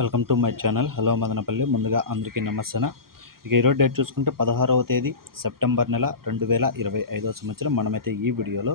Welcome to my channel. Hello Madanapalle. ముందుగా అందరికీ నమస్తే ఇక ఈరోజు డేట్ చూసుకుంటే పదహారవ తేదీ సెప్టెంబర్ నెల రెండు వేల ఇరవై ఐదవ సంవత్సరం. మనమైతే ఈ వీడియోలో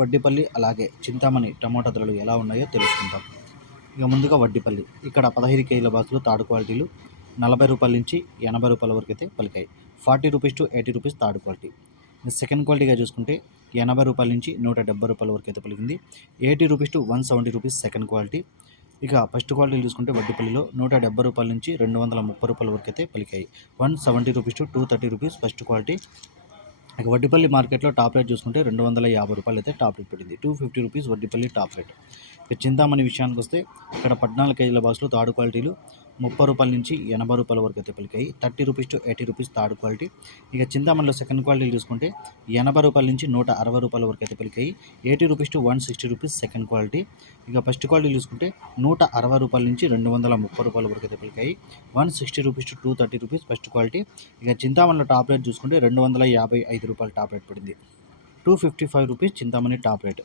వడ్డీపల్లి అలాగే చింతామణి టమోటా ధరలు ఎలా ఉన్నాయో తెలుసుకుంటాం ఇక ముందుగా వడ్డీపల్లి. ఇక్కడ పదహైదు కేజీల బాక్సులు తాడు క్వాలిటీలు నలభై రూపాయల నుంచి ఎనభై రూపాయల వరకు అయితే పలికాయి. Forty rupees to eighty rupees third quality. Second క్వాలిటీగా చూసుకుంటే ఎనభై రూపాయల నుంచి నూట డెబ్బై రూపాయల వరకు అయితే పలికింది. Eighty rupees to one seventy rupees second quality. ఇక ఫస్ట్ క్వాలిటీ చూసుకుంటే వడ్డీపల్లిలో నూట డెబ్బై రూపాయల నుంచి రెండు వందల ముప్పై రూపాయల వరకు అయితే పలికాయి. One seventy rupees to two thirty rupees first quality. ఇక వడ్డీపల్లి మార్కెట్లో టాప్ రేట్ చూసుకుంటే రెండు వందల యాభై రూపాయలు అయితే టాప్ రేట్ పడింది. Two fifty rupees Vaddipalli top rate. ఇక చింతామణి విషయానికి వస్తే ఇక్కడ పద్నాలుగు కేజీల బాక్స్లో థర్డ్ క్వాలిటీలు ముప్పై రూపాయల నుంచి ఎనభై రూపాయల వరకు అయితే పలికాయి. Thirty rupees to eighty rupees third quality. ఇక చింతామణిలో సెకండ్ క్వాలిటీ చూసుకుంటే ఎనభై రూపాయల నుంచి నూట అరవై రూపాయల వరకు అయితే పలికాయి. Eighty rupees to one sixty rupees second quality. ఇక ఫస్ట్ క్వాలిటీ చూసుకుంటే నూట అరవై రూపాయల నుంచి రెండు వందల ముప్పై రూపాయల వరకు అయితే పలికాయి. One sixty rupees to two thirty rupees first quality. ఇక చింతామణిలో టాప్ రేట్ చూసుకుంటే రెండు వందల యాభై ఐదు రూపాయలు టాప్ రేట్ పడింది. Two fifty five rupees Chintamani top rate